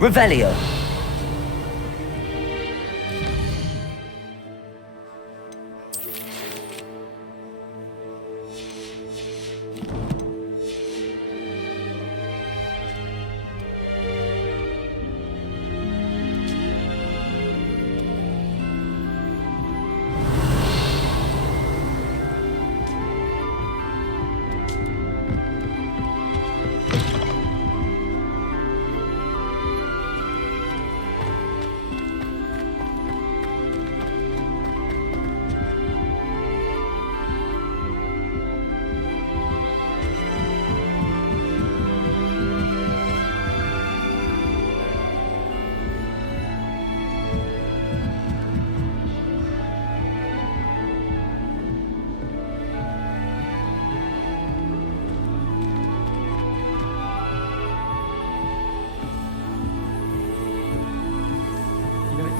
Revelio.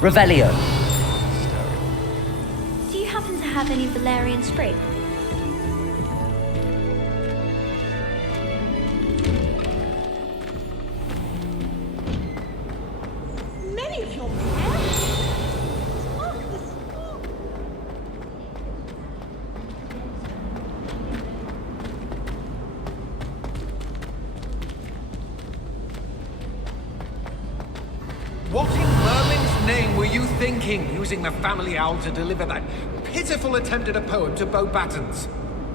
Revelio. Do you happen to have any Valerian sprig? Many of your men? What in Merlin's name were you thinking, using the family owl to deliver that pitiful attempt at a poem to Beauxbatons?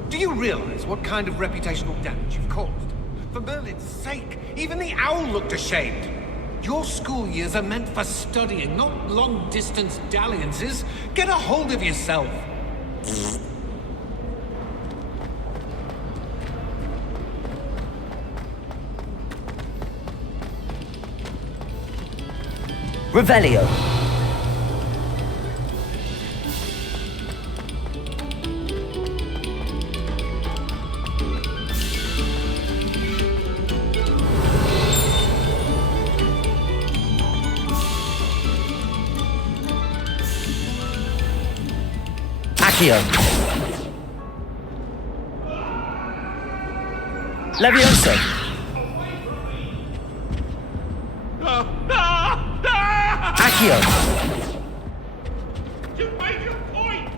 Do you realize what kind of reputational damage you've caused? For Merlin's sake, even the owl looked ashamed. Your school years are meant for studying, not long-distance dalliances. Get a hold of yourself. Revelio. Accio. Levioso. Accio. You made your point!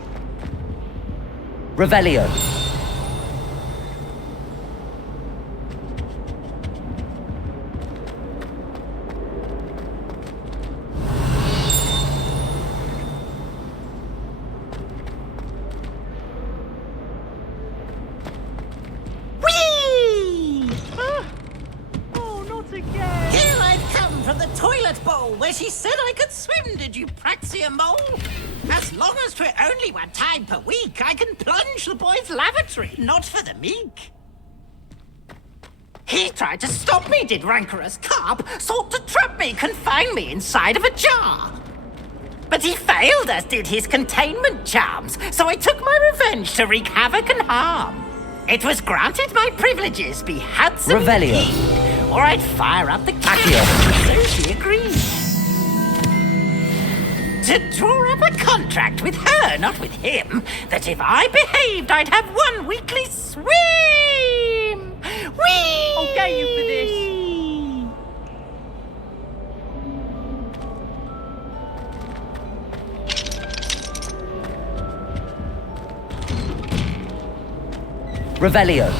Revelio. Oh, not again! Here I've come from the toilet bowl where she said I could swim, did you praxia mole? As long as 'twere only one time per week, I can plunge the boy's lavatory, not for the meek. He tried to stop me, did rancorous carp, sought to trap me, confine me inside of a jar. But he failed, as did his containment charms, so I took my revenge to wreak havoc and harm. It was granted my privileges be handsome Revelio. indeed, or I'd fire up the Accio. cat, so she agreed. To draw up a contract with her, not with him, that if I behaved, I'd have one weekly swim. Whee! I'll get you for this. Revelio.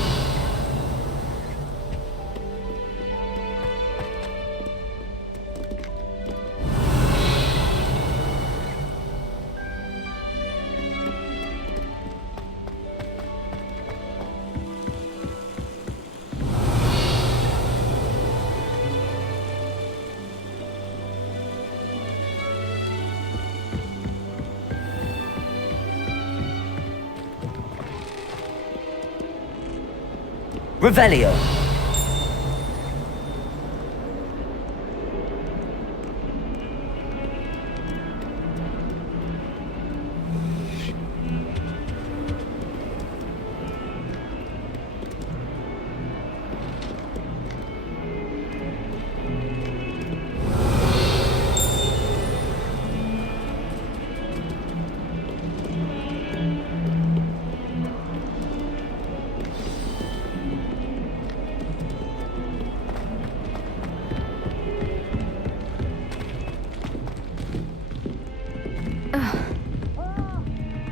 Revelio.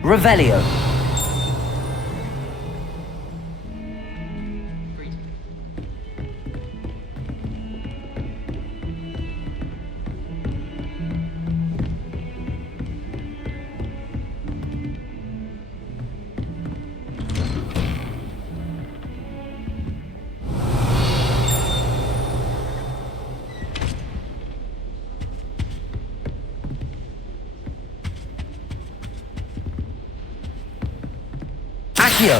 Revelio. Accio.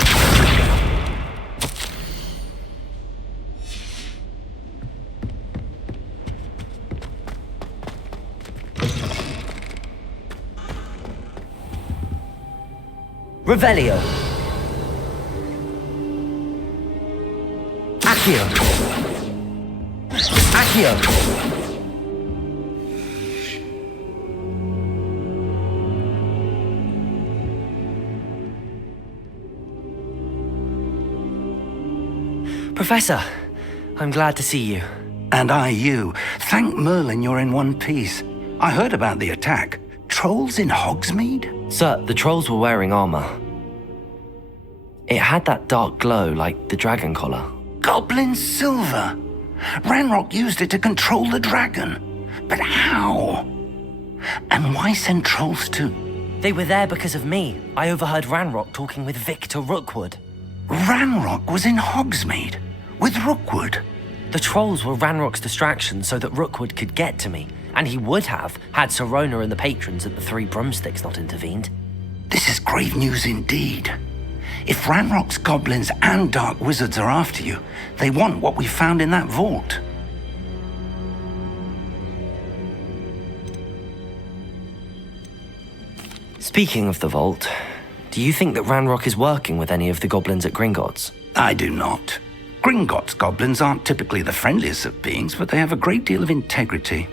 Revelio. Accio. Accio. Professor, I'm glad to see you. And I you. Thank Merlin you're in one piece. I heard about the attack. Trolls in Hogsmeade? Sir, the trolls were wearing armor. It had that dark glow like the dragon collar. Goblin silver. Ranrock used it to control the dragon. But how? And why send trolls to... They were there because of me. I overheard Ranrock talking with Victor Rookwood. Ranrock was in Hogsmeade with Rookwood. The trolls were Ranrock's distraction so that Rookwood could get to me, and he would have had Sirona and the patrons at the Three Broomsticks not intervened. This is grave news indeed. If Ranrock's goblins and dark wizards are after you, they want what we found in that vault. Speaking of the vault, do you think that Ranrock is working with any of the goblins at Gringotts? I do not. Gringotts goblins aren't typically the friendliest of beings, but they have a great deal of integrity.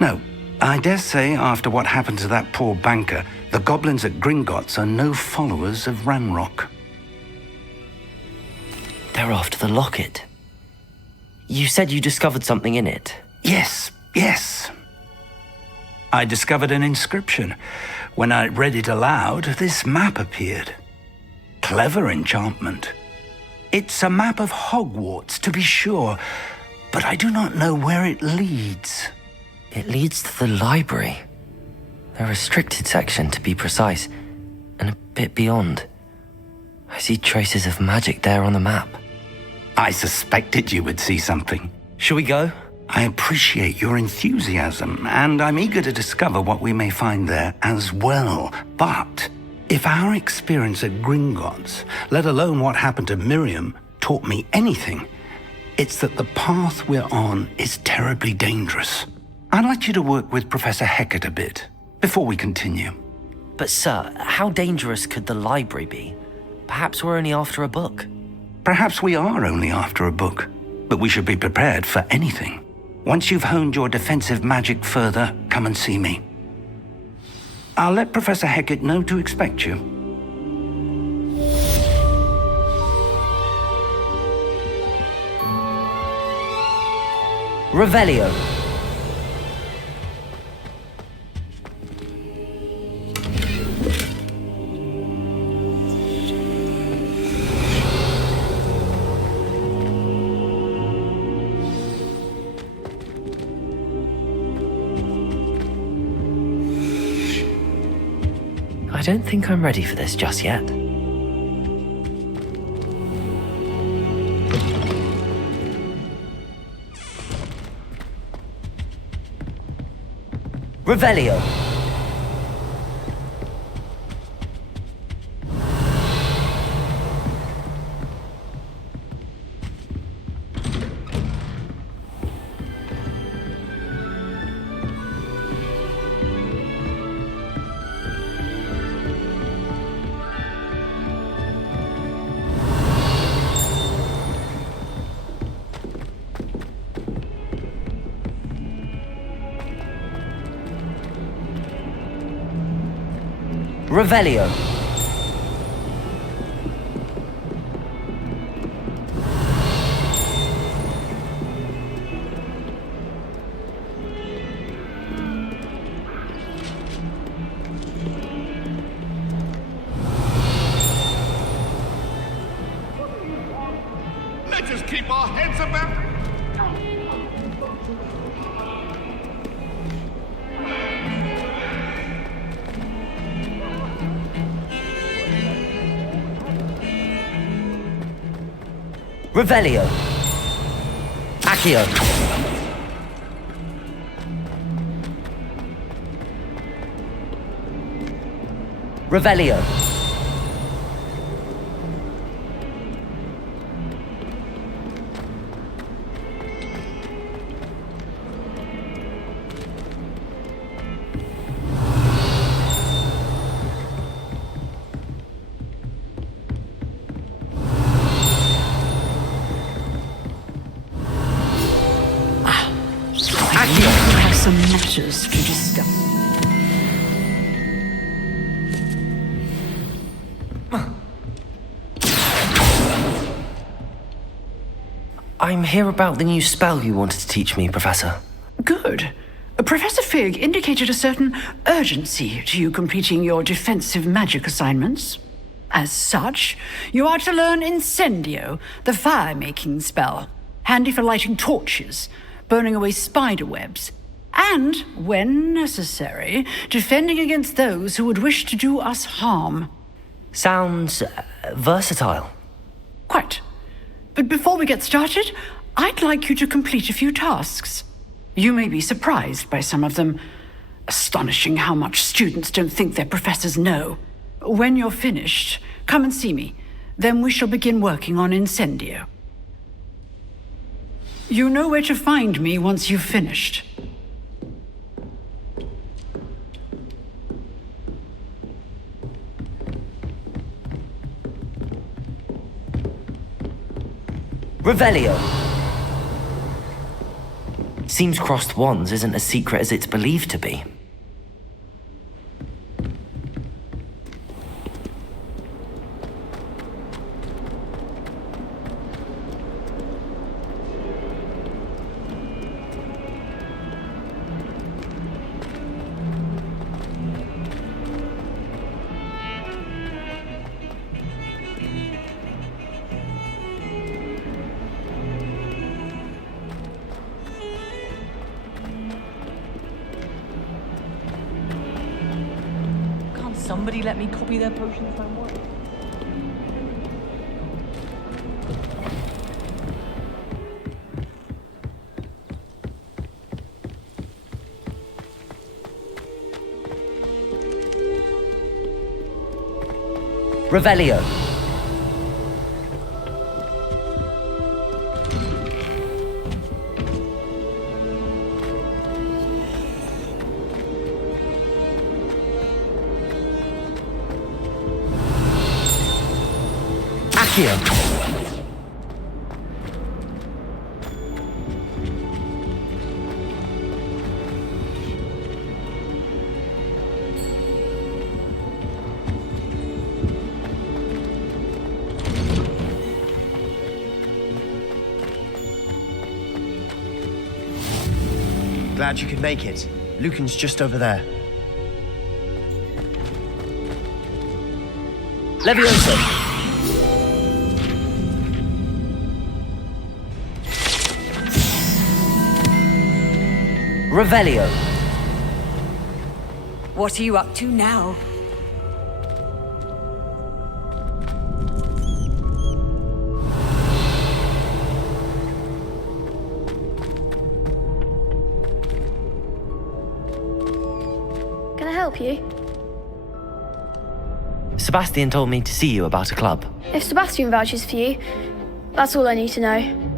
No, I dare say after what happened to that poor banker, the goblins at Gringotts are no followers of Ranrock. They're after the locket. You said you discovered something in it. Yes. I discovered an inscription. When I read it aloud, this map appeared. Clever enchantment. It's a map of Hogwarts, to be sure, but I do not know where it leads. It leads to the library. The restricted section, to be precise, and a bit beyond. I see traces of magic there on the map. I suspected you would see something. Shall we go? I appreciate your enthusiasm, and I'm eager to discover what we may find there as well. But if our experience at Gringotts, let alone what happened to Miriam, taught me anything, it's that the path we're on is terribly dangerous. I'd like you to work with Professor Hecat a bit before we continue. But sir, how dangerous could the library be? Perhaps we're only after a book. Perhaps we are only after a book, but we should be prepared for anything. Once you've honed your defensive magic further, come and see me. I'll let Professor Hecat know to expect you. Revelio. I don't think I'm ready for this just yet. Revelio. Revelio. about... Revelio. Accio. Revelio. We have some matters to discuss. I'm here about the new spell you wanted to teach me, Professor. Good. Professor Fig indicated a certain urgency to you completing your defensive magic assignments. As such, you are to learn Incendio, the fire-making spell, handy for lighting torches, burning away spider webs, and, when necessary, defending against those who would wish to do us harm. Sounds versatile. Quite. But before we get started, I'd like you to complete a few tasks. You may be surprised by some of them. Astonishing how much students don't think their professors know. When you're finished, come and see me. Then we shall begin working on Incendio. You know where to find me once you've finished. Revelio. Seems crossed wands isn't as secret as it's believed to be. Somebody let me copy their potions my way. Revelio. Accio. Glad you could make it. Lucan's just over there. Levioso. Revelio. What are you up to now? Can I help you? Sebastian told me to see you about a club. If Sebastian vouches for you, that's all I need to know.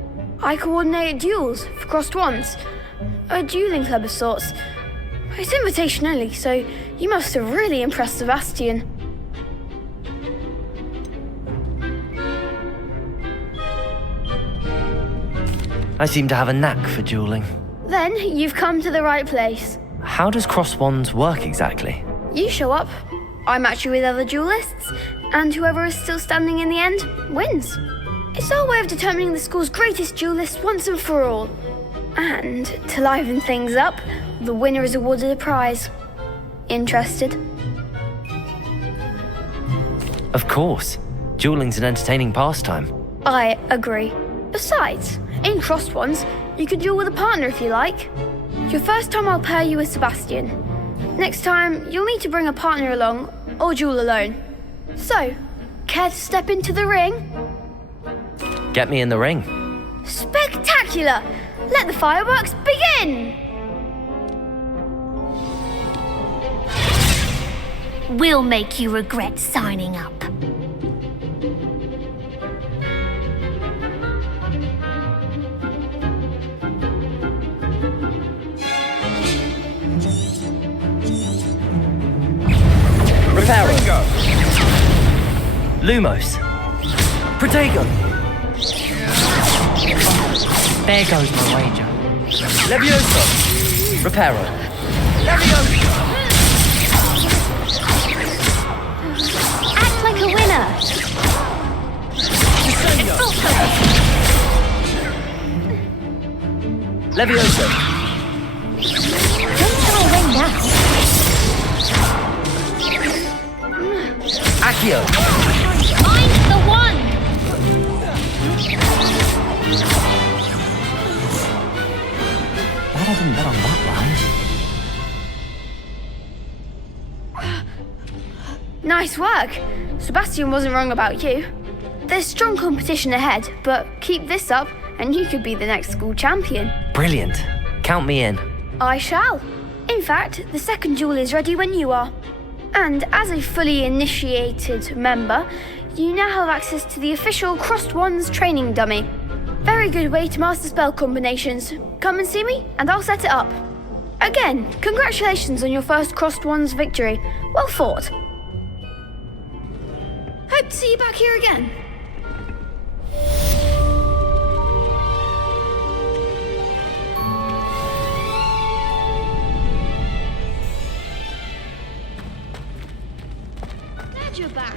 I coordinate duels for crossed wands. A dueling club of sorts. It's invitation only, so you must have really impressed Sebastian. I seem to have a knack for dueling. Then you've come to the right place. How does cross wands work exactly? You show up, I match you with other duelists, and whoever is still standing in the end wins. It's our way of determining the school's greatest duelist once and for all. And to liven things up, the winner is awarded a prize. Interested? Of course. Dueling's an entertaining pastime. I agree. Besides, In Crossed Ones, you can duel with a partner if you like. Your first time I'll pair you with Sebastian. Next time, you'll need to bring a partner along or duel alone. So, care to step into the ring? Get me in the ring. Spectacular! Let the fireworks begin! We'll make you regret signing up. Reparo. Lumos. Protego. There goes my wager. Levioso. Reparo. Levioso! Act like a winner. Levioso. Don't throw away now. Accio. I'm the one. Glad I didn't bet on that round. Nice work. Sebastian wasn't wrong about you. There's strong competition ahead, but keep this up and you could be the next school champion. Brilliant. Count me in. I shall. In fact, the second duel is ready when you are. And as a fully initiated member, you now have access to the official Crossed Ones training dummy. Very good way to master spell combinations. Come and see me, and I'll set it up. Again, congratulations on your first Crossed Ones victory. Well fought. Hope to see you back here again. Glad you're back.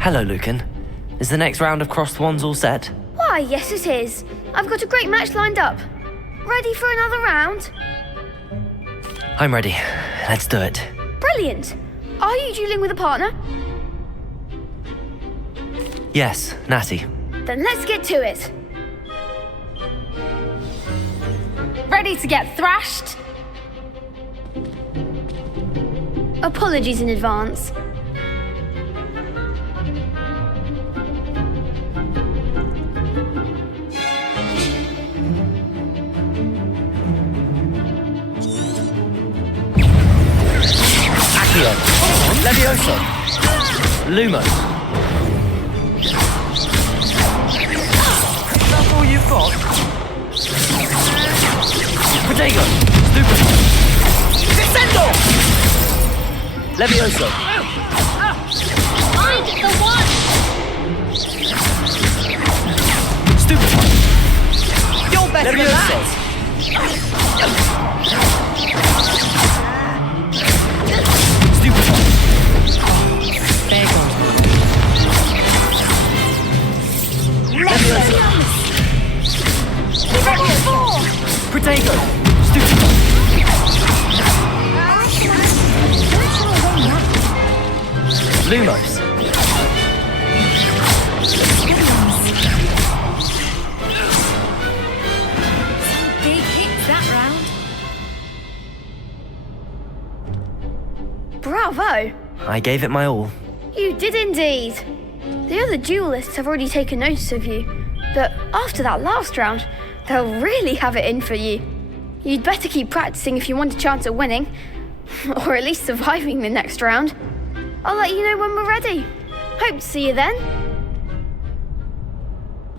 Hello, Lucan. Is the next round of Crossed Ones all set? Why, yes it is. I've got a great match lined up. Ready for another round? I'm ready. Let's do it. Brilliant. Are you dueling with a partner? Yes, Natty. Then let's get to it. Ready to get thrashed? Apologies in advance. Accio. Levioso. Lumos. That's all you've got? Protego. Stupid. Descendo. Levioso. I'm the one. Stupid. You're better than Levioso. that. Stupid. There goes Levioso. He's at your four. Protego. Stupid. Lumos. Big hits that round. Bravo. I gave it my all. You did indeed. The other duelists have already taken notice of you, but after that last round, they'll really have it in for you. You'd better keep practicing if you want a chance at winning, or at least surviving the next round. I'll let you know when we're ready. Hope to see you then.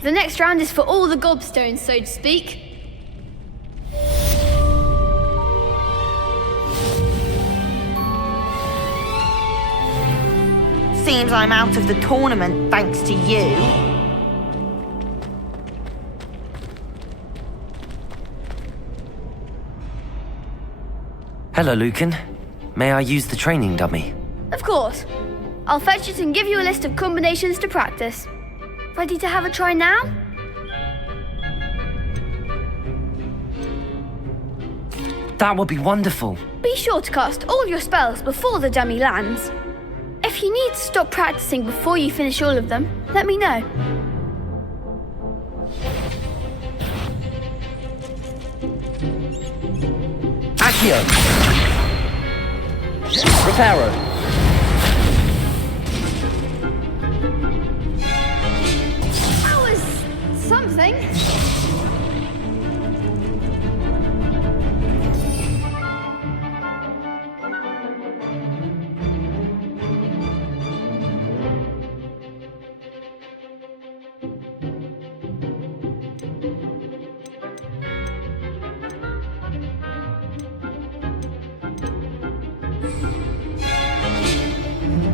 The next round is for all the gobstones, so to speak. Seems I'm out of the tournament thanks to you. Hello, Lucan. May I use the training dummy? Of course. I'll fetch it and give you a list of combinations to practice. Ready to have a try now? That would be wonderful. Be sure to cast all your spells before the dummy lands. If you need to stop practicing before you finish all of them, let me know. Accio! Reparo! That was something.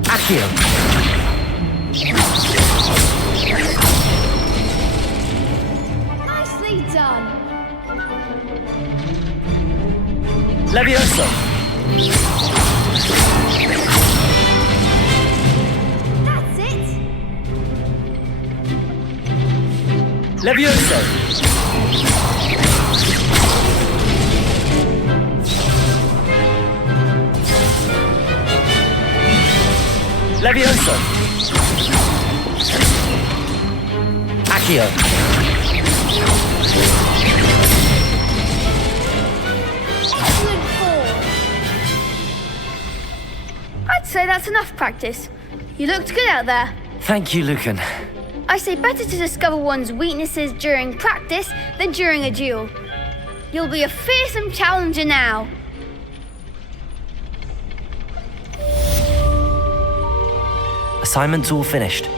Accio! Nicely done. Levioso! That's it. Levioso! Levioso! Accio! Excellent form. I'd say that's enough practice. You looked good out there. Thank you, Lucan. I say better to discover one's weaknesses during practice than during a duel. You'll be a fearsome challenger now. Assignment's all finished.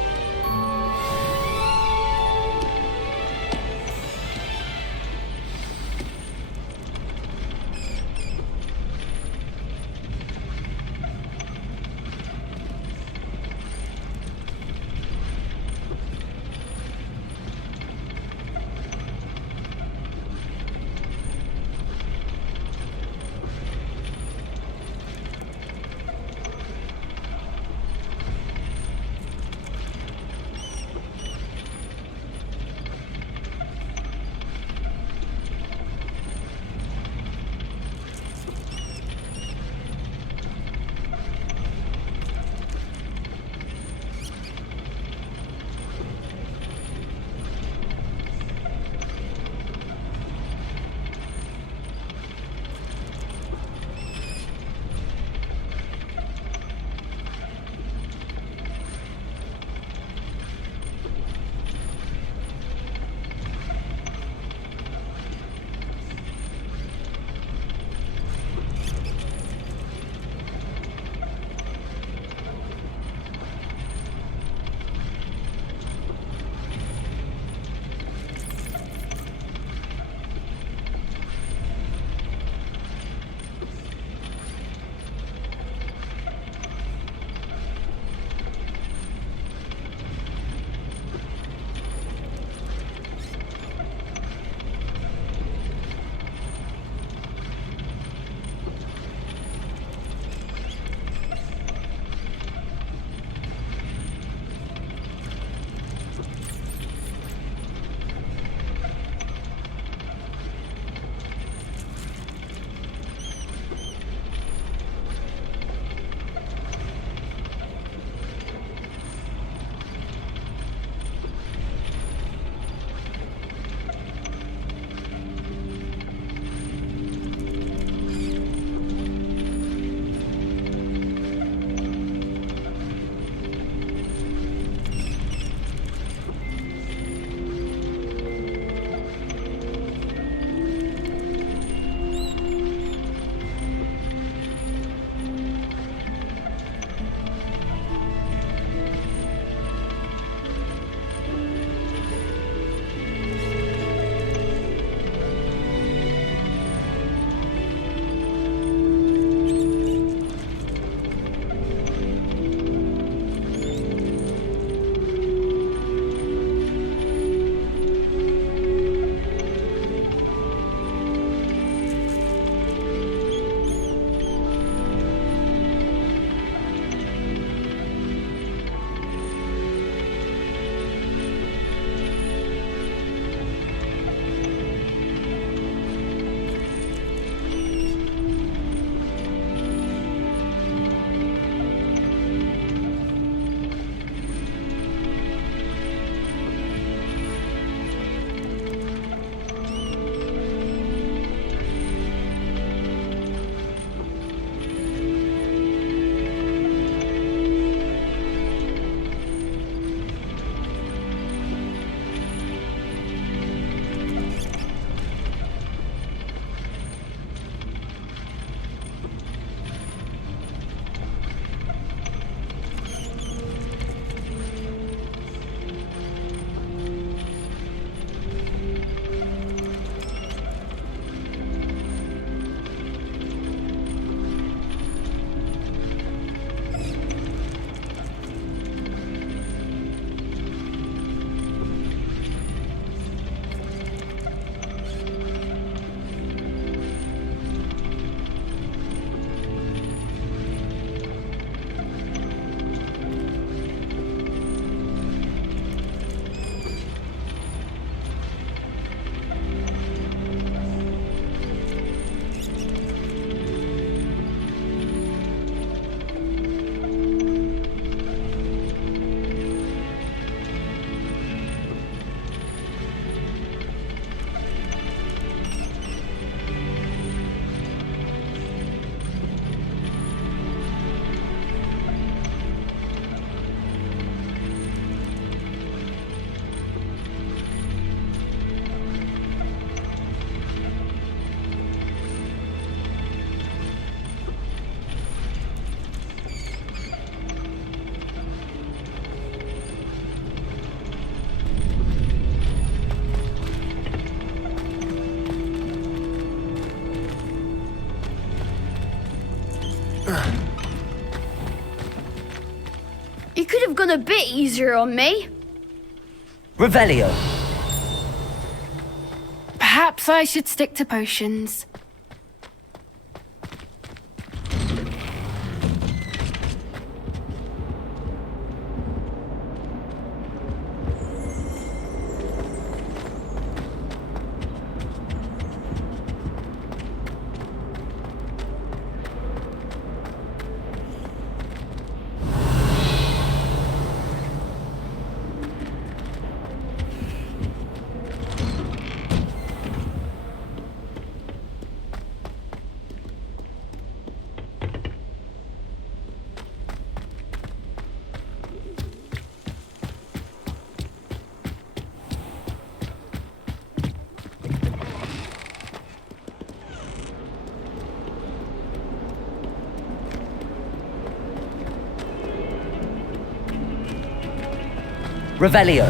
sound a bit easier on me. Revelio. Perhaps I should stick to potions. Revelio.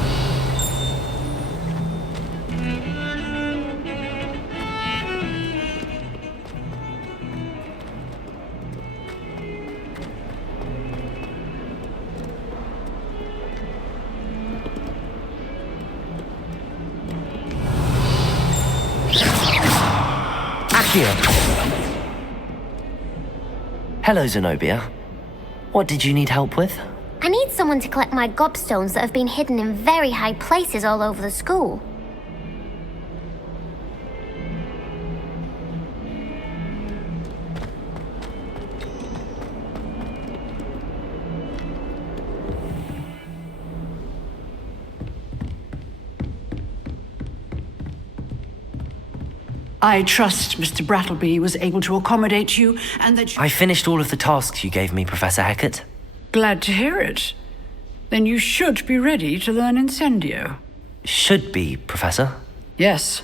Accio. Hello, Zenobia. What did you need help with? I need someone to collect my gobstones that have been hidden in very high places all over the school. I trust Mr. Brattleby was able to accommodate you and that you... I finished all of the tasks you gave me, Professor Hecat. Glad to hear it. Then you should be ready to learn Incendio. Should be, Professor. Yes.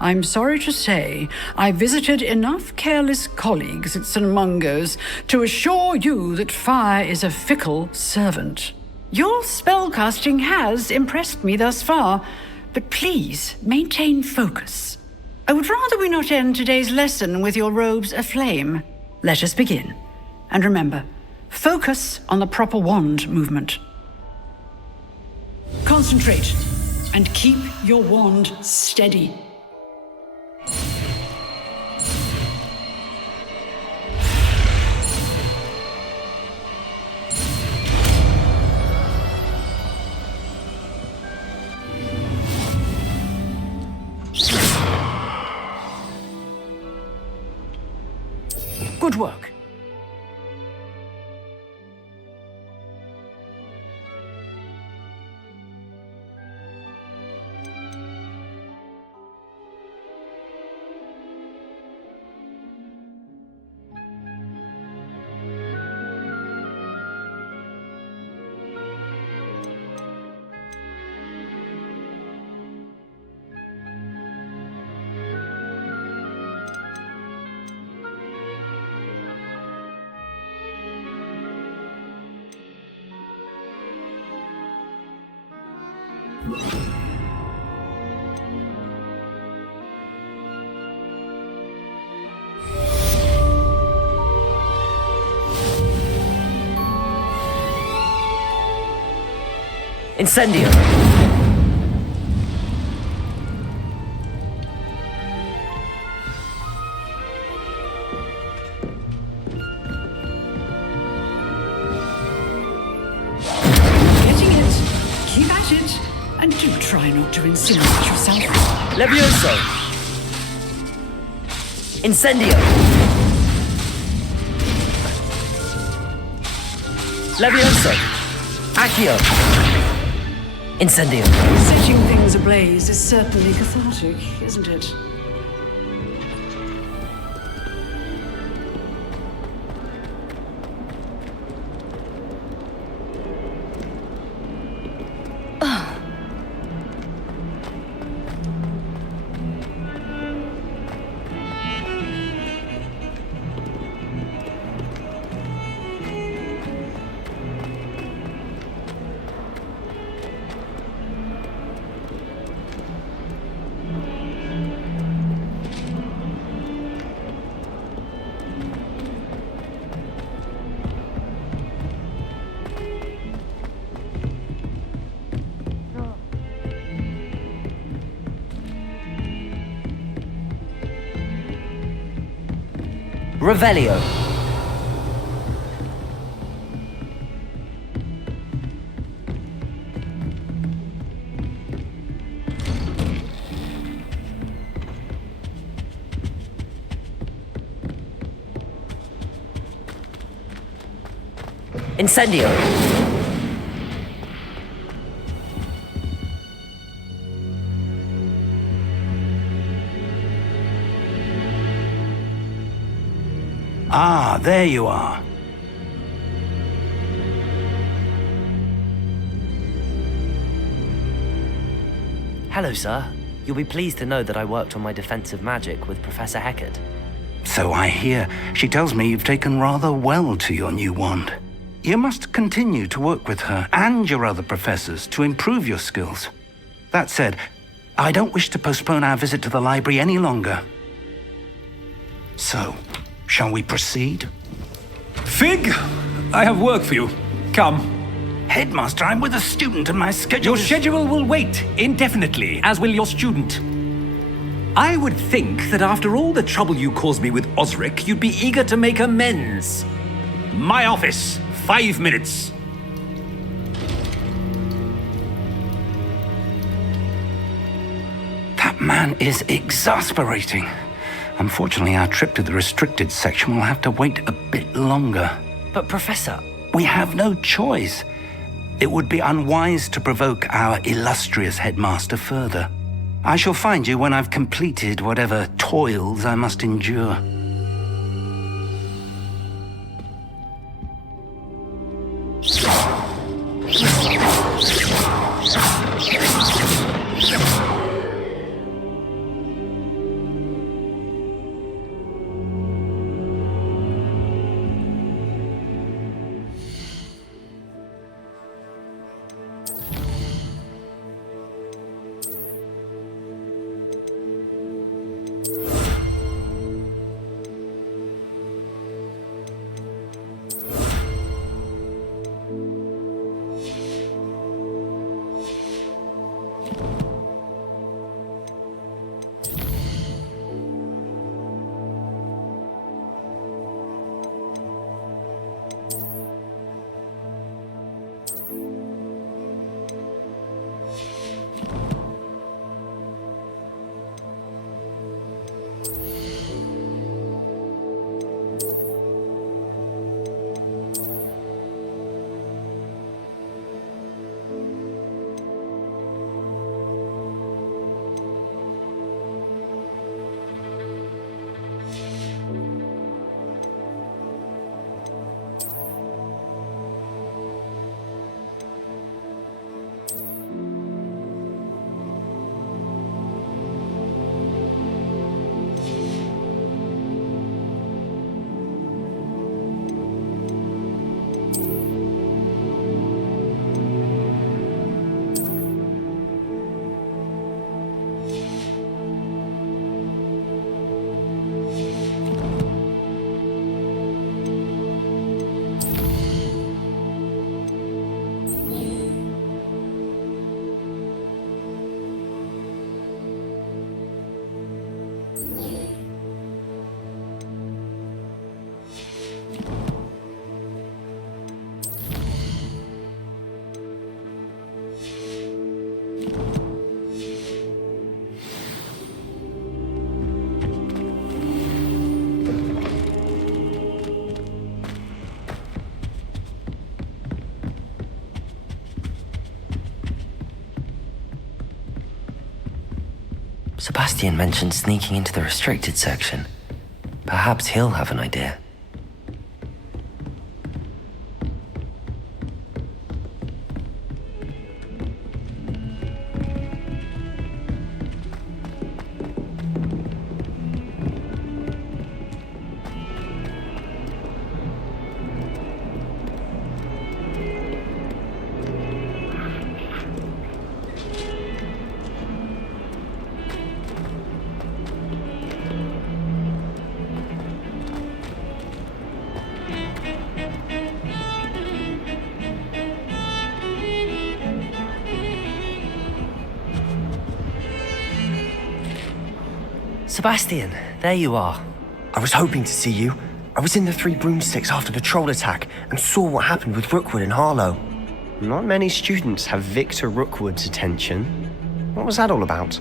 I'm sorry to say, I visited enough careless colleagues at St. Mungo's to assure you that fire is a fickle servant. Your spellcasting has impressed me thus far, but please maintain focus. I would rather we not end today's lesson with your robes aflame. Let us begin. And remember, focus on the proper wand movement. Concentrate and keep your wand steady. Good work. Incendio. Getting it. Keep at it. And do try not to insinuate yourself. Levioso. Incendio. Levioso. Accio. Incendio. Setting things ablaze is certainly cathartic, isn't it? Revelio. Incendio. Ah, there you are. Hello, sir. You'll be pleased to know that I worked on my defensive magic with Professor Heckert. So I hear. She tells me you've taken rather well to your new wand. You must continue to work with her and your other professors to improve your skills. That said, I don't wish to postpone our visit to the library any longer. So, shall we proceed? Fig, I have work for you. Come. Headmaster, I'm with a student and my schedule Your schedule will wait indefinitely, as will your student. I would think that after all the trouble you caused me with Osric, you'd be eager to make amends. My office, 5 minutes. That man is exasperating. Unfortunately, our trip to the restricted section will have to wait a bit longer. But, Professor... We have no choice. It would be unwise to provoke our illustrious headmaster further. I shall find you when I've completed whatever toils I must endure. Sebastian mentioned sneaking into the restricted section. Perhaps he'll have an idea. Sebastian, there you are. I was hoping to see you. I was in the Three Broomsticks after the troll attack and saw what happened with Rookwood and Harlow. Not many students have Victor Rookwood's attention. What was that all about?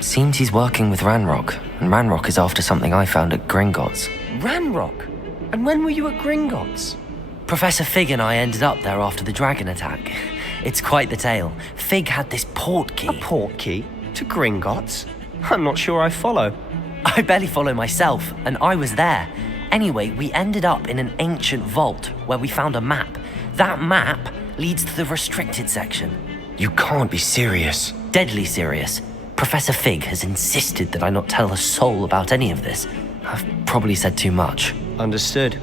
Seems he's working with Ranrock, and Ranrock is after something I found at Gringotts. Ranrock? And when were you at Gringotts? Professor Fig and I ended up there after the dragon attack. It's quite the tale. Fig had this port key. A port key? To Gringotts? I'm not sure I follow. I barely follow myself, and I was there. Anyway, we ended up in an ancient vault where we found a map. That map leads to the restricted section. You can't be serious. Deadly serious. Professor Fig has insisted that I not tell a soul about any of this. I've probably said too much. Understood.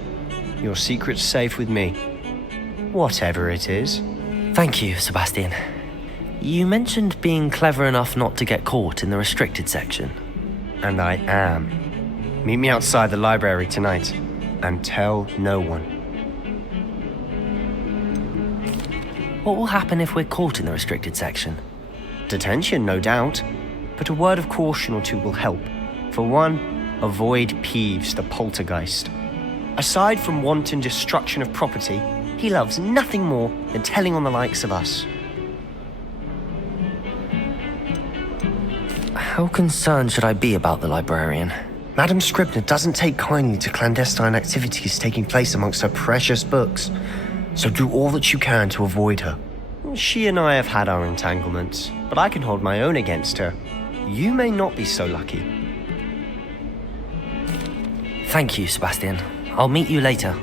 Your secret's safe with me. Whatever it is. Thank you, Sebastian. You mentioned being clever enough not to get caught in the restricted section. And I am. Meet me outside the library tonight, and tell no one. What will happen if we're caught in the restricted section? Detention, no doubt. But a word of caution or two will help. For one, avoid Peeves, the poltergeist. Aside from wanton destruction of property, he loves nothing more than telling on the likes of us. How concerned should I be about the librarian? Madame Scribner doesn't take kindly to clandestine activities taking place amongst her precious books, so do all that you can to avoid her. She and I have had our entanglements, but I can hold my own against her. You may not be so lucky. Thank you, Sebastian. I'll meet you later.